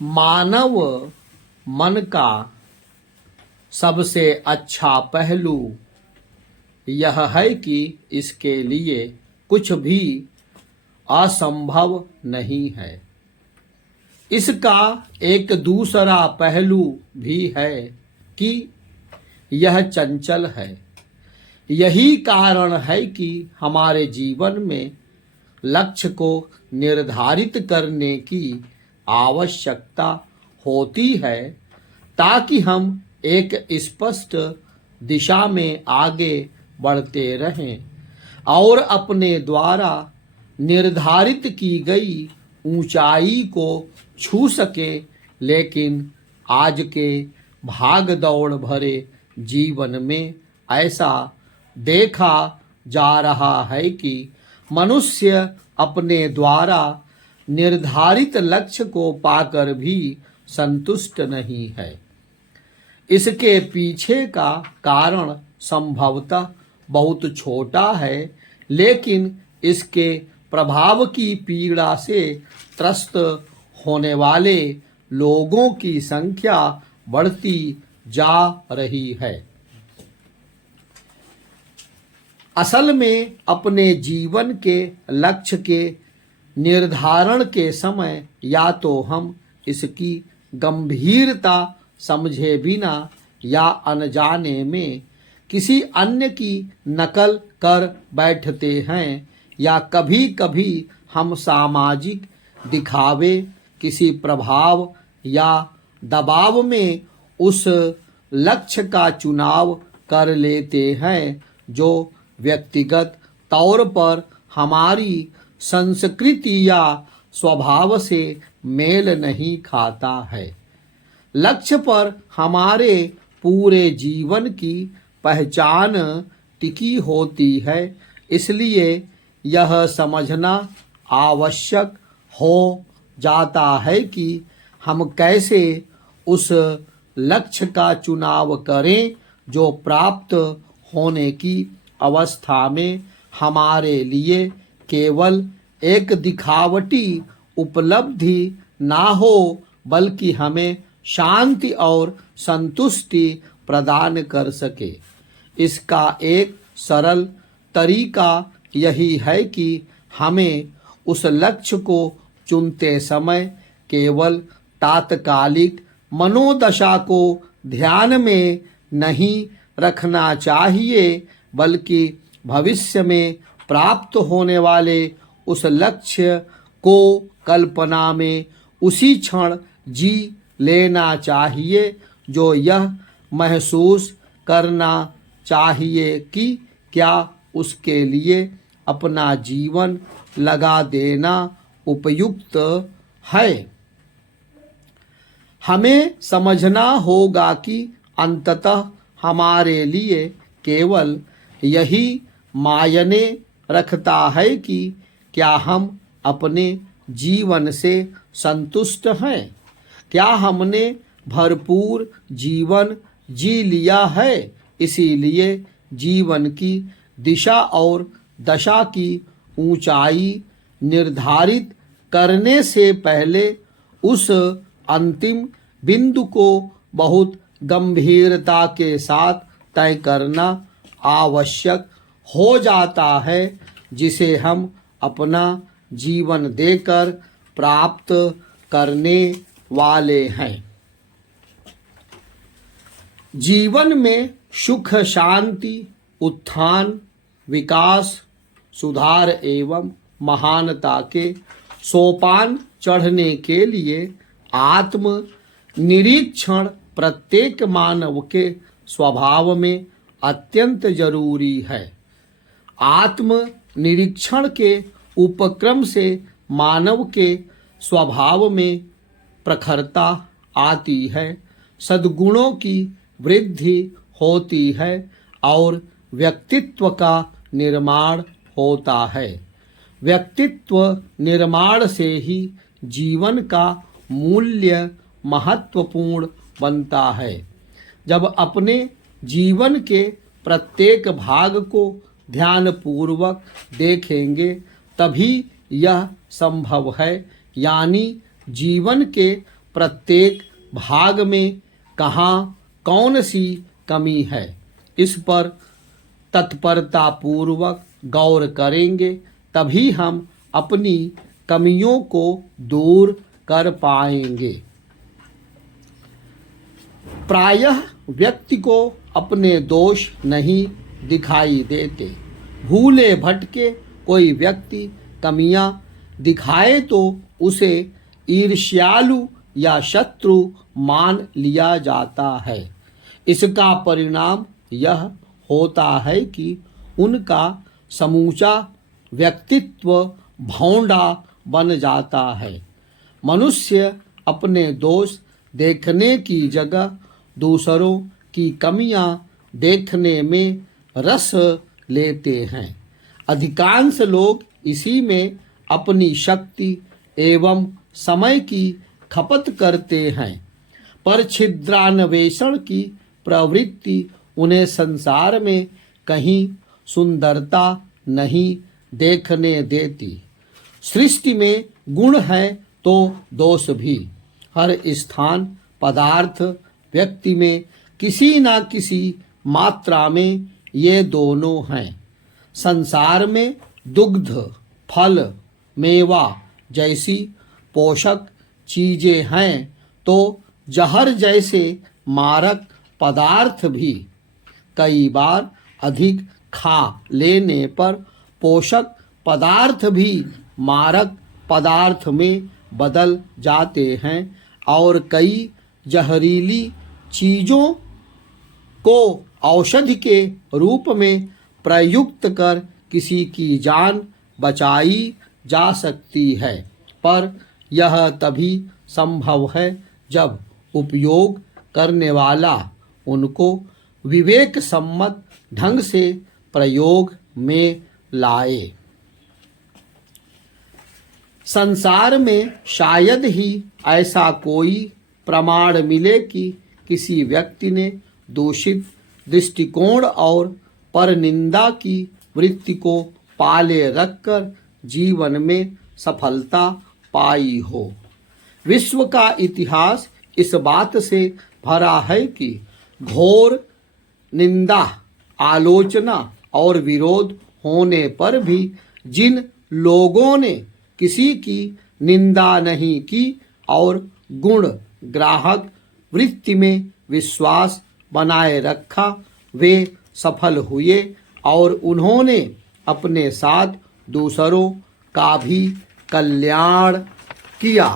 मानव मन का सबसे अच्छा पहलू यह है कि इसके लिए कुछ भी असंभव नहीं है। इसका एक दूसरा पहलू भी है कि यह चंचल है। यही कारण है कि हमारे जीवन में लक्ष्य को निर्धारित करने की आवश्यकता होती है ताकि हम एक स्पष्ट दिशा में आगे बढ़ते रहें और अपने द्वारा निर्धारित की गई ऊंचाई को छू सके। लेकिन आज के भाग दौड़ भरे जीवन में ऐसा देखा जा रहा है कि मनुष्य अपने द्वारा निर्धारित लक्ष्य को पाकर भी संतुष्ट नहीं है। इसके पीछे का कारण संभवतः बहुत छोटा है, लेकिन इसके प्रभाव की पीड़ा से त्रस्त होने वाले लोगों की संख्या बढ़ती जा रही है। असल में अपने जीवन के लक्ष्य के निर्धारण के समय या तो हम इसकी गंभीरता समझे बिना या अनजाने में किसी अन्य की नकल कर बैठते हैं, या कभी कभी हम सामाजिक दिखावे, किसी प्रभाव या दबाव में उस लक्ष्य का चुनाव कर लेते हैं जो व्यक्तिगत तौर पर हमारी संस्कृति या स्वभाव से मेल नहीं खाता है। लक्ष्य पर हमारे पूरे जीवन की पहचान टिकी होती है, इसलिए यह समझना आवश्यक हो जाता है कि हम कैसे उस लक्ष्य का चुनाव करें जो प्राप्त होने की अवस्था में हमारे लिए केवल एक दिखावटी उपलब्धि ना हो, बल्कि हमें शांति और संतुष्टि प्रदान कर सके। इसका एक सरल तरीका यही है कि हमें उस लक्ष्य को चुनते समय केवल तात्कालिक मनोदशा को ध्यान में नहीं रखना चाहिए, बल्कि भविष्य में प्राप्त होने वाले उस लक्ष्य को कल्पना में उसी क्षण जी लेना चाहिए, जो यह महसूस करना चाहिए कि क्या उसके लिए अपना जीवन लगा देना उपयुक्त है। हमें समझना होगा कि अंततः हमारे लिए केवल यही मायने रखता है कि क्या हम अपने जीवन से संतुष्ट हैं, क्या हमने भरपूर जीवन जी लिया है। इसीलिए जीवन की दिशा और दशा की ऊंचाई निर्धारित करने से पहले उस अंतिम बिंदु को बहुत गंभीरता के साथ तय करना आवश्यक हो जाता है, जिसे हम अपना जीवन देकर प्राप्त करने वाले हैं। जीवन में सुख, शांति, उत्थान, विकास, सुधार एवं महानता के सोपान चढ़ने के लिए आत्म निरीक्षण प्रत्येक मानव के स्वभाव में अत्यंत जरूरी है। आत्म निरीक्षण के उपक्रम से मानव के स्वभाव में प्रखरता आती है, सद्गुणों की वृद्धि होती है और व्यक्तित्व का निर्माण होता है। व्यक्तित्व निर्माण से ही जीवन का मूल्य महत्वपूर्ण बनता है। जब अपने जीवन के प्रत्येक भाग को ध्यानपूर्वक देखेंगे तभी यह संभव है, यानी जीवन के प्रत्येक भाग में कहाँ कौन सी कमी है, इस पर तत्परता पूर्वक गौर करेंगे, तभी हम अपनी कमियों को दूर कर पाएंगे। प्रायः व्यक्ति को अपने दोष नहीं दिखाई देते। भूले भटके कोई व्यक्ति कमियां दिखाए तो उसे ईर्ष्यालु या शत्रु मान लिया जाता है। इसका परिणाम यह होता है कि उनका समूचा व्यक्तित्व भौंडा बन जाता है। मनुष्य अपने दोष देखने की जगह दूसरों की कमियां देखने में रस लेते हैं। अधिकांश लोग इसी में अपनी शक्ति एवं समय की खपत करते हैं, पर छिद्रान्वेषण की प्रवृत्ति उन्हें संसार में कहीं सुंदरता नहीं देखने देती। सृष्टि में गुण है तो दोष भी। हर स्थान, पदार्थ, व्यक्ति में किसी न किसी मात्रा में ये दोनों हैं। संसार में दुग्ध, फल, मेवा जैसी पोषक चीजें हैं तो जहर जैसे मारक पदार्थ भी। कई बार अधिक खा लेने पर पोषक पदार्थ भी मारक पदार्थ में बदल जाते हैं और कई जहरीली चीजों को औषधि के रूप में प्रयुक्त कर किसी की जान बचाई जा सकती है, पर यह तभी संभव है जब उपयोग करने वाला उनको विवेक सम्मत ढंग से प्रयोग में लाए। संसार में शायद ही ऐसा कोई प्रमाण मिले कि किसी व्यक्ति ने दूषित दृष्टिकोण और परनिंदा की वृत्ति को पाले रखकर जीवन में सफलता पाई हो। विश्व का इतिहास इस बात से भरा है कि घोर निंदा, आलोचना और विरोध होने पर भी जिन लोगों ने किसी की निंदा नहीं की और गुण ग्राहक वृत्ति में विश्वास बनाए रखा, वे सफल हुए और उन्होंने अपने साथ दूसरों का भी कल्याण किया।